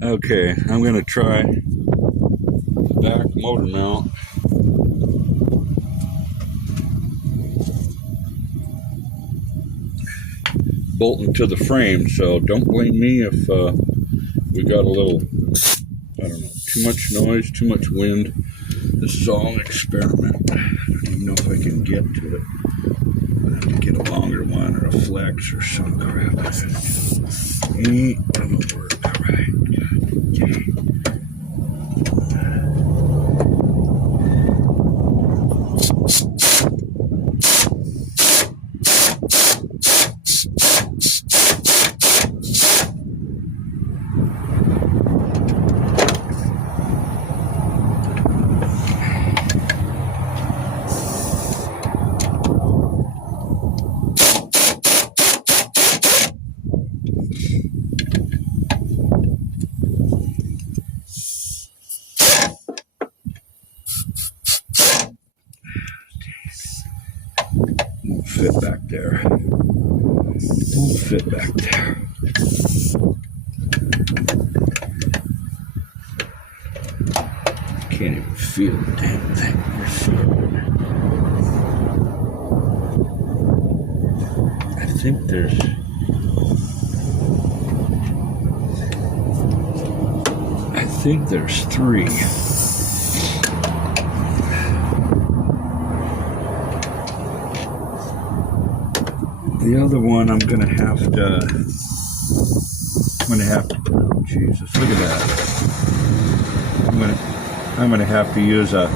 Okay, I'm going to try back motor mount. Bolting to the frame, so don't blame me if we got a little, I don't know, too much noise, too much wind. This is all an experiment. I don't even know if I can get to it. I have to get a longer one or a flex or some crap. Ain't gonna work. All right. Okay. Won't fit back there. Won't fit back there. Can't even feel the damn thing. I think there's three. The other one I'm gonna have to, oh Jesus, look at that. I'm gonna have to use a,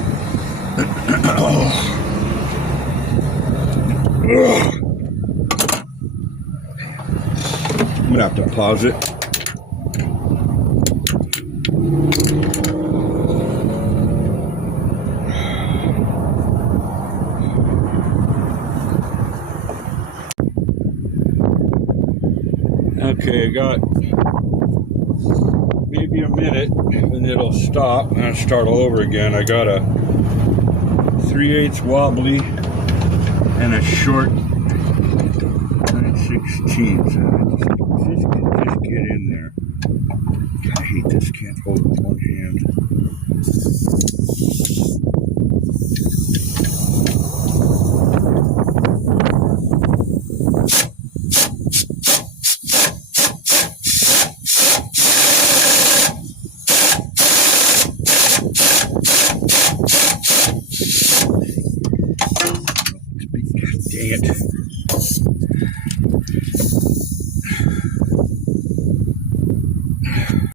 I'm gonna have to pause it. Okay, I got maybe a minute and it'll stop and I'll start all over again. I got a 3/8 wobbly and a short 9/16. Just get in there. God, I hate this, can't hold it with one hand.